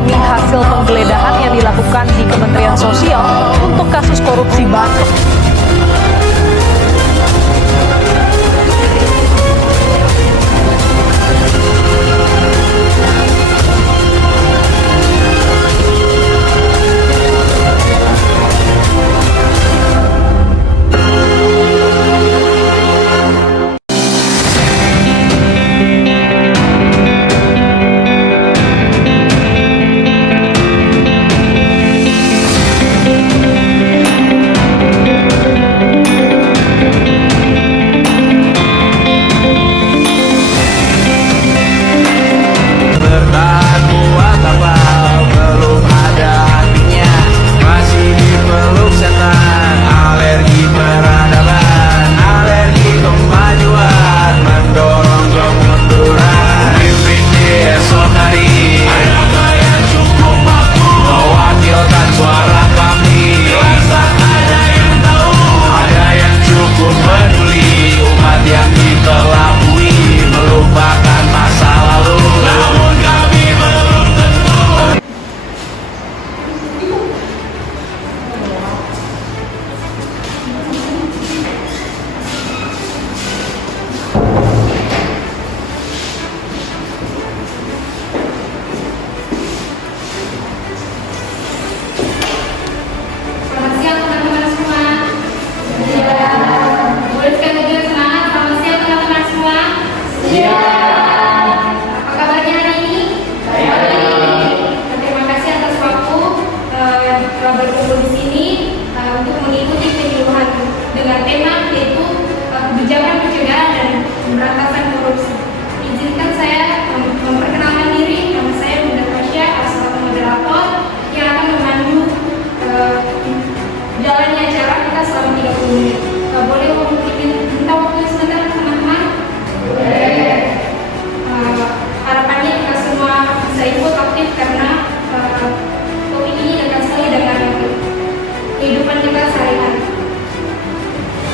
mendalami hasil penggeledahan yang dilakukan di Kementerian Sosial untuk kasus korupsi bansos. Berkumpul di sini untuk mengikuti penyuluhan dengan tema yaitu kebijakan pencegahan dan pemberantasan korupsi. Izinkan saya memperkenalkan diri. Nama saya Bunda Tasya, selaku moderator yang akan memandu jalannya acara kita selama 30 menit. Boleh minta waktu sebentar teman-teman? Boleh. Harapannya kita semua bisa ikut aktif karena topik ini dekat sekali dengan kehidupan kita sehari-hari.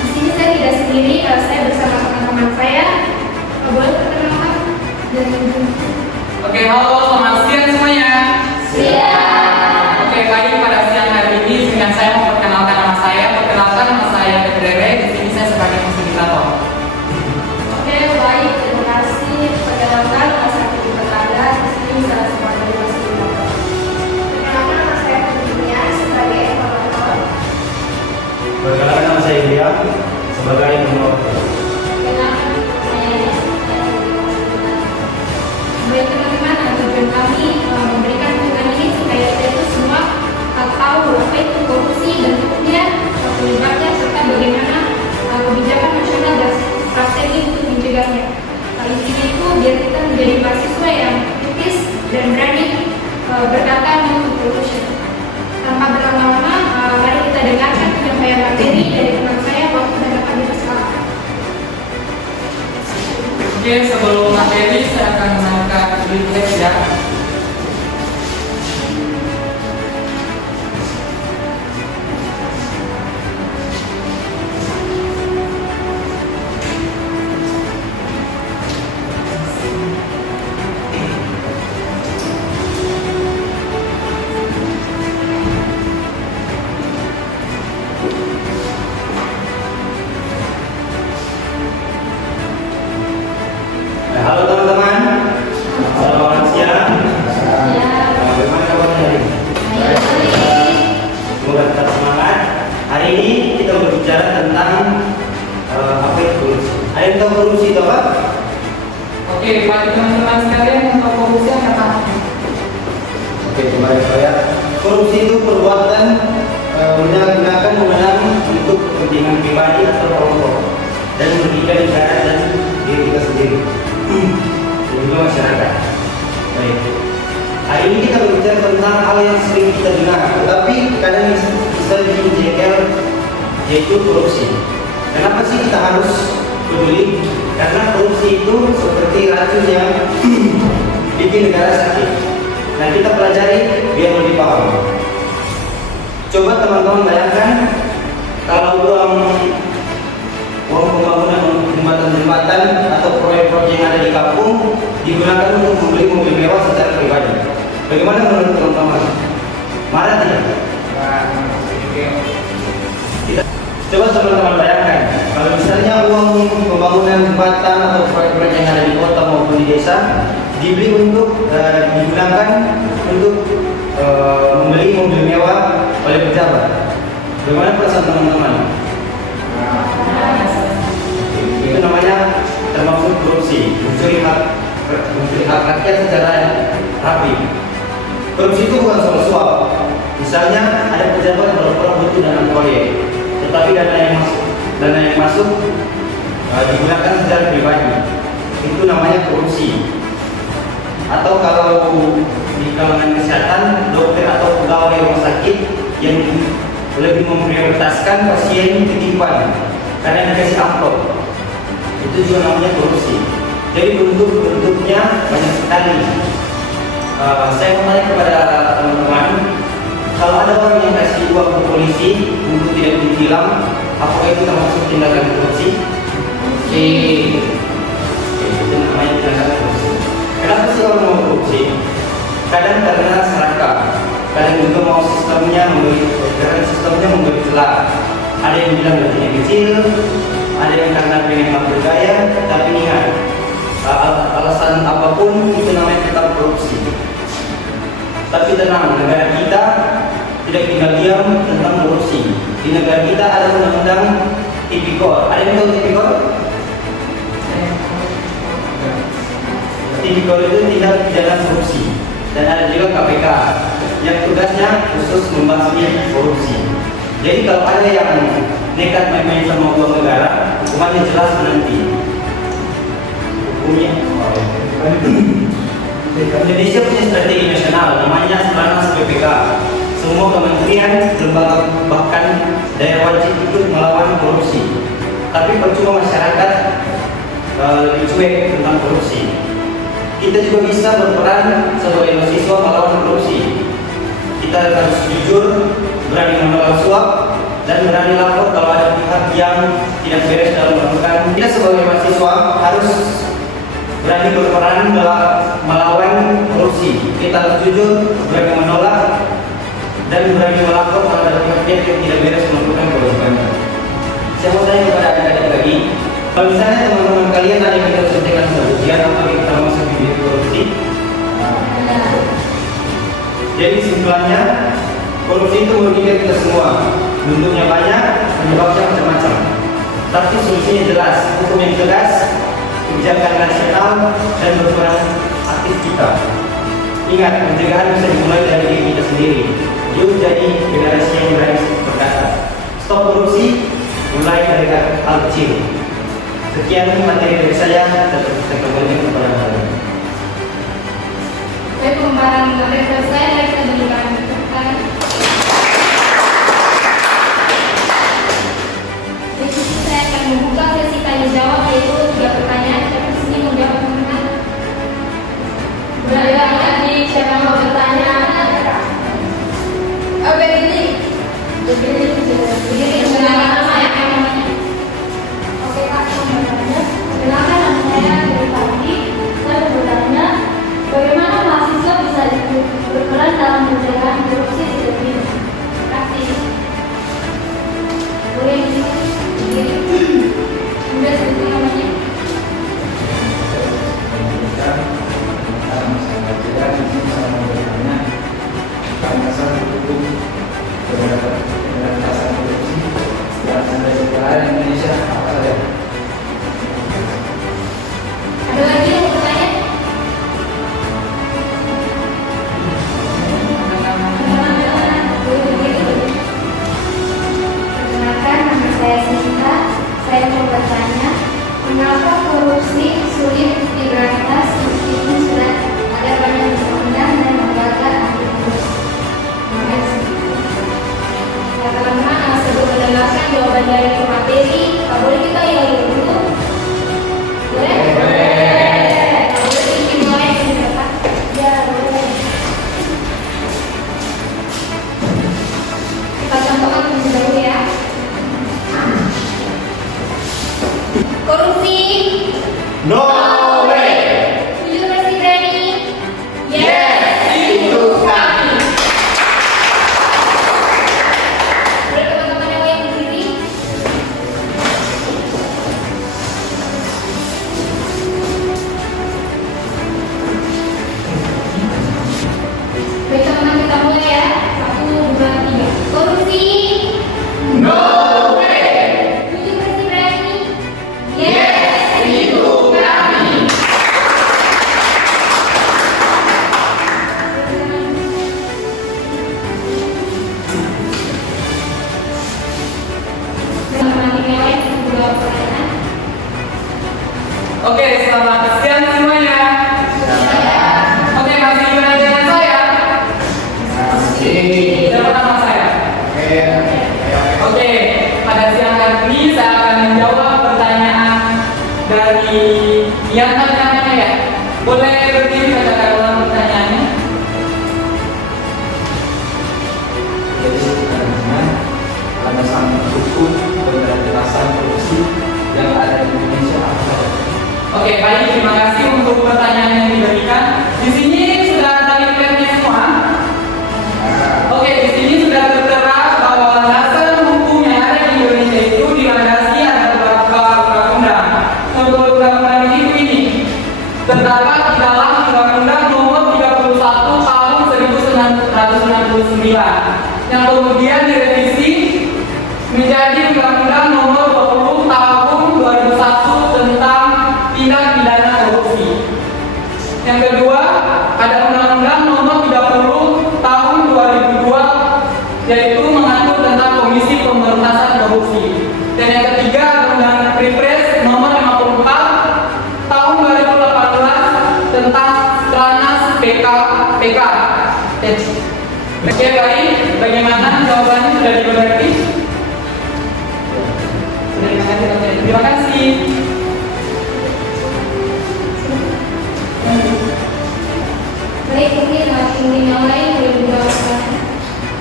Di sini saya tidak sendiri, saya bersama teman-teman saya. Boleh perkenalkan? Oke, halo, selamat siang semuanya. Siang. Oke, baik, pada siang hari ini dengan saya memperkenalkan nama saya. Perkenalkan nama saya Kedere. Di sini saya sebagai fasilitator. Oke, baik, terima kasih. Perkenalkan nama saya Putri Pertanda. Di sini saya sebagai fasilitator. Perkenalkan nama saya Putri sebagai evaluator. Perkenalkan nama saya Ilya sebagai promotor. Perkenalkan saya baik teman-teman, tujuan kami memberikan tujuan ini supaya kita itu semua tahu apa itu korupsi, bentuknya, penyebabnya, serta bagaimana kebijakan nasional dan strategi untuk mencegahnya. Intinya itu biar kita menjadi mahasiswa yang kritis dan berani berkata no to corruption. Tanpa berlama-lama, mari kita dengarkan penyampaian materi dari teman saya waktu dan dapat dipersilakan. Oke, sebelum materi saya akan menangkap teks ya. Halo teman-teman, selamat siang. Bagaimana kabarnya hari ini? Semoga tetap semangat. Hari ini kita berbicara tentang apa itu korupsi. Ada yang tahu korupsi itu apa? Oke, bagi teman-teman sekalian yang tahu korupsi apa? Oke, kembali saya. Korupsi itu perbuatan menyalahgunakan wewenang untuk kepentingan pribadi atau kelompok dan merugikan negara dan diri kita sendiri dan juga masyarakat. Baik. Hari ini kita berbicara tentang hal yang sering kita dengar, tetapi kadang bisa bikin jengkel, yaitu korupsi. Kenapa sih kita harus peduli? Karena korupsi itu seperti racun yang bikin negara sakit. Nah, kita pelajari biar lebih paham. Coba teman-teman bayangkan kalau uang pembangunan jembatan atau proyek-proyek yang ada di kampung digunakan untuk membeli mobil mewah secara pribadi. Bagaimana menurut teman-teman? Marah tidak? Kita coba teman-teman bayangkan, kalau misalnya uang pembangunan jembatan atau proyek-proyek yang ada di kota maupun di desa dibeli untuk digunakan untuk membeli mobil mewah oleh pejabat. Bagaimana perasaan teman-teman? Itu namanya termasuk korupsi, mencuri hak rakyat secara rapi. Korupsi itu bukan soal suap. Misalnya ada pejabat berperan butuh dana proyek, tetapi dana yang masuk digunakan secara pribadi. Itu namanya korupsi. Atau kalau di kalangan kesehatan, dokter atau pegawai rumah sakit yang lebih memprioritaskan pasien ketidupan karena dikasih amplop, itu juga namanya korupsi. Jadi bentuk-bentuknya banyak sekali. Saya mau tanya kepada teman-teman, kalau ada orang yang kasih uang ke polisi untuk tidak ditilang, apakah itu termasuk tindakan korupsi? Itu namanya tindakan korupsi. Kenapa sih orang mau korupsi? Kadang karena serakah, kadang juga mau sistemnya memberi celah. Ada yang bilang gajinya kecil, ada yang karena pengen bergaya, tapi ingat, alasan apapun itu namanya tetap korupsi. Tapi tenang, negara kita tidak tinggal diam tentang korupsi. Di negara kita ada undang-undang tipikor. Ada yang tahu tipikor? Tipikor itu tindak pidana korupsi. Dan ada juga KPK yang tugasnya khusus membasmi korupsi. Jadi kalau ada yang nekat main-main sama uang negara, hukumannya jelas nanti. Hukumnya Indonesia punya strategi nasional, namanya Stranas PPK. Semua kementerian, lembaga, bahkan daerah wajib ikut melawan korupsi. Tapi percuma masyarakat lebih cuek tentang korupsi. Kita juga bisa berperan sebagai mahasiswa melawan korupsi. Kita harus jujur, berani menolak suap, dan berani lapor kalau ada pihak yang tidak beres dalam melakukan. Kita sebagai mahasiswa harus berani berperan dalam melawan korupsi. Kita harus jujur, berani menolak, dan berani melapor kalau ada pihak yang tidak beres melakukan kewajibannya. Saya mau tanya kepada adik-adik lagi, kalau misalnya teman-teman kalian ada yang kita selesaikan ujian atau kita masuk di korupsi, jadi kesimpulannya korupsi itu merugikan kita semua. Bentuknya banyak, penyebabnya macam-macam. Tapi solusinya jelas, hukum yang tegas, kebijakan nasional, dan berperan aktif kita. Ingat, pencegahan bisa dimulai dari diri kita sendiri. Yuk jadi generasi yang berani berkata, stop korupsi, mulai dari hal kecil. Sekian materi dari saya, dan saya kembali kepada kalian. Baik, pembahasan materi selesai, mari kita berikan tepuk tangan. Di sini saya akan membuka sesi tanya jawab, yaitu 3 pertanyaan. Siapa di sini mau jawab teman-teman? Berani adik, siapa mau bertanya? Berdiri, silakan nama ya, namanya. Oke Kak, perkenalkan nama saya Dewi Fardi. Saya mau bertanya, bagaimana mahasiswa bisa berperan dalam pencegahan korupsi di negeri? Terima kasih. Boleh berdiri. Sudah sebutkan namanya. Ada lagi yang bertanya? Bagaimana Baik teman-teman, kita mulai ya. 1, 2, 3. Korupsi. No way. Tujuh bersih berani. Yes, itu kami. Teman-teman yang lain juga pertanyaan. Oke, selamat siang semuanya. Oke, masih gimana dengan saya? Siapa nama saya? Oke, pada siang hari ini saya akan menjawab pertanyaan dari yang namanya ya. Boleh berdiri bacakan ulang pertanyaannya? Jadi teman-teman, landasan hukum pemberantasan korupsi yang ada di Indonesia apa saja? Oke, baik, terima kasih untuk pertanyaan yang diberikan. Di sini sudah ada linknya semua. Oke, di sini sudah tertera bahwa landasan hukum yang ada di Indonesia itu dilandasi ada beberapa undang-undang. Contoh undang-undang ini terdapat di dalam Undang-Undang Nomor 31 Tahun 1999 yang kemudian direvisi menjadi Undang-Undang Nomor 20 Tahun 2001 tentang tindak pidana korupsi. Yang kedua, ada Undang-Undang Nomor 30 Tahun 2002 yaitu mengatur tentang Komisi Pemberantasan Korupsi. Dan yang ketiga, ada Undang-Undang Perpres Nomor 54 Tahun 2018 tentang Stranas PK. Oke, baik, bagaimana jawabannya sudah dimengerti? Terima kasih. Baik, mungkin yang lain boleh juga pertanyaan.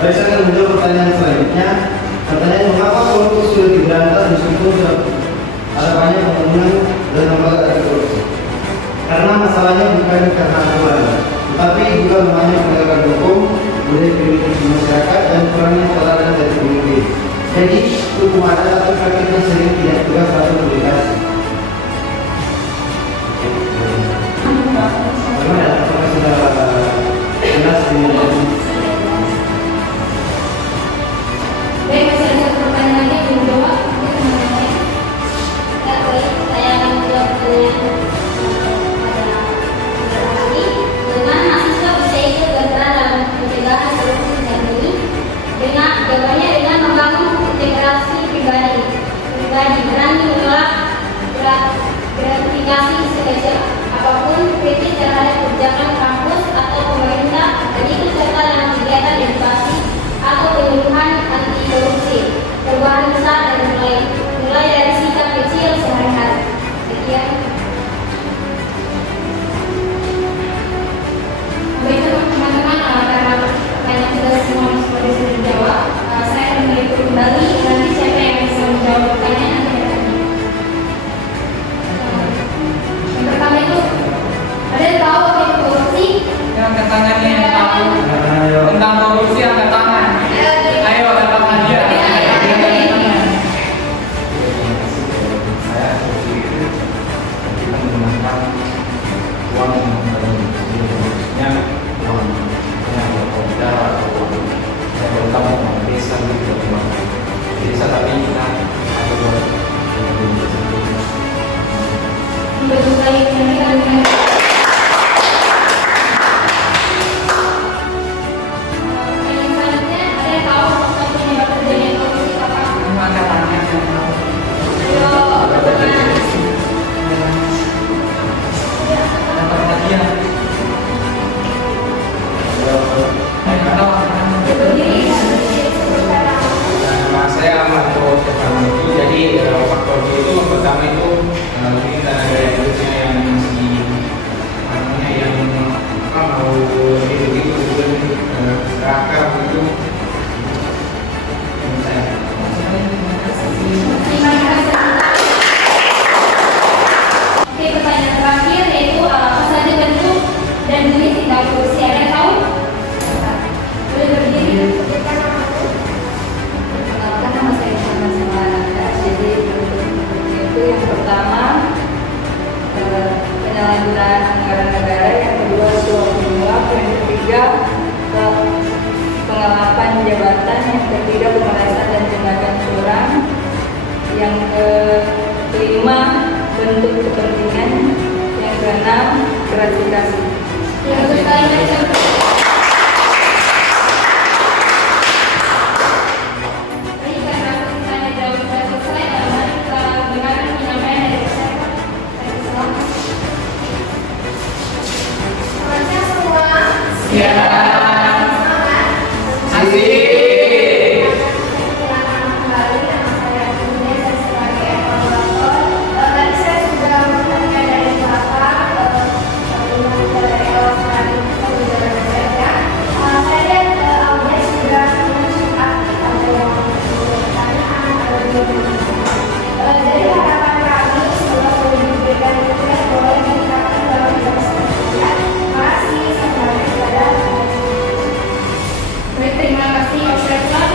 Baik, saya akan menjawab pertanyaan selanjutnya. Pertanyaan mengapa korupsi sudah diberantas meskipun sudah ada banyak pembangunan dan lembaga anti korupsi? Karena masalahnya bukan karena aturan, tetapi juga lemahnya penegakan hukum, budaya primitif di masyarakat dan kurangnya kesadaran dari pemimpin. Jadi hukum ada tapi praktiknya sering tidak tegas atau teraplikasi. Bagaimana? Apakah sudah jelas ini? Baik, masih ada satu pertanyaan lagi yang belum jawab. Mungkin teman-teman lain. Ya, baik, saya akan menjawab pertanyaan pada saudara kami. Bagaimana mahasiswa bisa ikut berperan dalam bentuk kepentingan. Yang keenam, gratifikasi. Yang berkaitan dengan Baik, karena tanya jawab sudah selesai, mari kita dengarkan penyampaian dari peserta. Saya silakan. semuanya semua. Ya. Asik. Dari harapan kami, semoga selalu diberikan dukungan boleh diterapkan dalam hidup sehari-hari. Masih sampai kepada Baik, terima kasih Osirkan.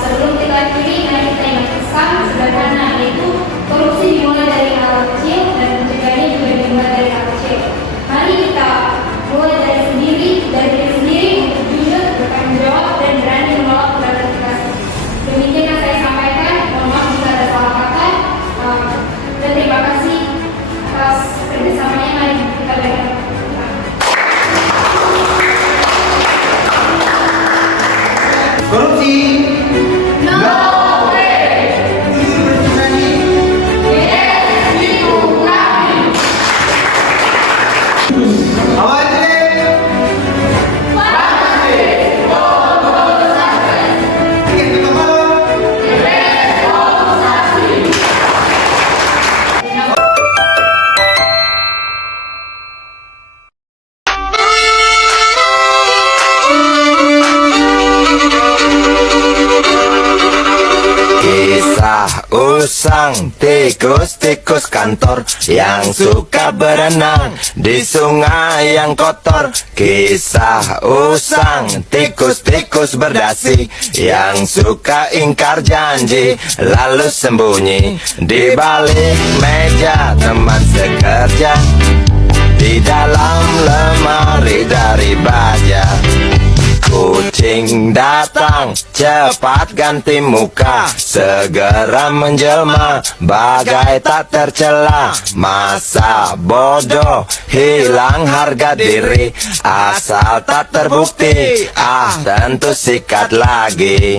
Sebelum kita akhiri, mari kita ingat pesan sederhana, yaitu korupsi dimulai dari hal kecil dan pencegahannya juga dimulai dari hal kecil. Mari kita mulai dari diri sendiri untuk jujur, bertanggung jawab, dan berani menolak gratifikasi. Demikian yang saya sampaikan. Mohon maaf jika ada salah kata. Dan terima kasih atas kerjasamanya. Mari kita berikan. Korupsi. Jujur berani. Awal jelek. Tiket di kepala. Kisah usang tikus-tikus kantor yang suka berenang di sungai yang kotor. Kisah usang tikus-tikus berdasi yang suka ingkar janji lalu sembunyi di balik meja teman sekerja, di dalam lemari dari baja. Kucing datang, cepat ganti muka, segera menjelma, bagai tak tercela. Masa bodoh, hilang harga diri, asal tak terbukti, tentu sikat lagi.